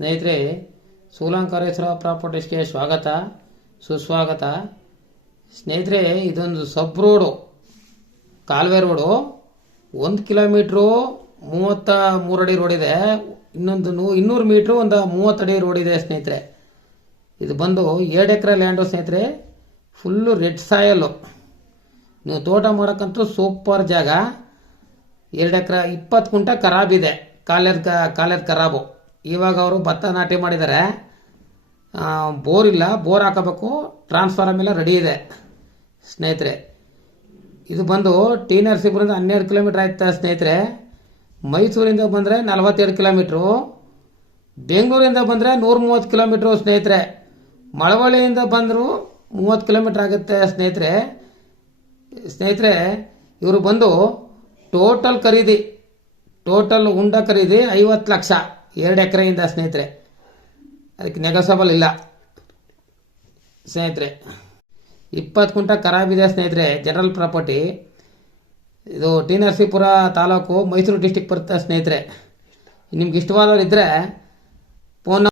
ಸ್ನೇಹಿತರೆ, ಸೂಲಂಕರೇಶ್ವರ ಪ್ರಾಪರ್ಟೀಸ್ಗೆ ಸ್ವಾಗತ ಸುಸ್ವಾಗತ. ಸ್ನೇಹಿತರೆ, ಇದೊಂದು ಸಬ್ ರೋಡು, ಕಾಲುವೆ ರೋಡು. 1 ಕಿಲೋಮೀಟ್ರು 33 ಅಡಿ ರೋಡ್ ಇದೆ. ಇನ್ನೊಂದು 200 ಮೀಟ್ರು ಒಂದು 30 ಅಡಿ ರೋಡ್ ಇದೆ ಸ್ನೇಹಿತರೆ. ಇದು ಬಂದು 2 ಎಕರೆ ಲ್ಯಾಂಡು ಸ್ನೇಹಿತರೆ. Full red soil. ನೀವು ತೋಟ ಮಾಡೋಕ್ಕಂತೂ ಸೂಪರ್ ಜಾಗ. 2 ಎಕರೆ 20 ಕುಂಟ ಖರಾಬಿದೆ, ಕಾಲೇದ್ ಖರಾಬು. ಇವಾಗ ಅವರು ಭತ್ತ ನಾಟಿ ಮಾಡಿದ್ದಾರೆ. ಬೋರ್ ಇಲ್ಲ, ಬೋರ್ ಹಾಕಬೇಕು. ಟ್ರಾನ್ಸ್ಫಾರ್ಮ್ ಎಲ್ಲ ರೆಡಿ ಇದೆ ಸ್ನೇಹಿತರೆ. ಇದು ಬಂದು ಟಿ ನರಸೀಪುರದಿಂದ 12 ಕಿಲೋಮೀಟರ್ ಆಯ್ತಾ ಸ್ನೇಹಿತರೆ. ಮೈಸೂರಿಂದ ಬಂದರೆ 42 ಕಿಲೋಮೀಟ್ರು. ಬೆಂಗಳೂರಿಂದ ಬಂದರೆ 130 ಕಿಲೋಮೀಟ್ರು ಸ್ನೇಹಿತರೆ. ಮಳವಳ್ಳಿಯಿಂದ ಬಂದರೂ 30 ಕಿಲೋಮೀಟರ್ ಆಗುತ್ತೆ ಸ್ನೇಹಿತರೆ. ಇವರು ಬಂದು ಟೋಟಲ್ ಉಂಡ ಖರೀದಿ 50 ಲಕ್ಷ 2 ಎಕರೆಯಿಂದ ಸ್ನೇಹಿತರೆ. ಅದಕ್ಕೆ ನೆಗೋಸಬಲ್ ಇಲ್ಲ ಸ್ನೇಹಿತರೆ. 20 ಕುಂಟ ಖರಾಬಿದೆ ಸ್ನೇಹಿತರೆ. General property. ಇದು ಟಿ ನರಸೀಪುರ ತಾಲೂಕು, ಮೈಸೂರು ಡಿಸ್ಟಿಕ್ ಬರುತ್ತೆ ಸ್ನೇಹಿತರೆ. ನಿಮ್ಗೆ ಇಷ್ಟವಾದವ್ರು ಇದ್ದರೆ ಫೋನ್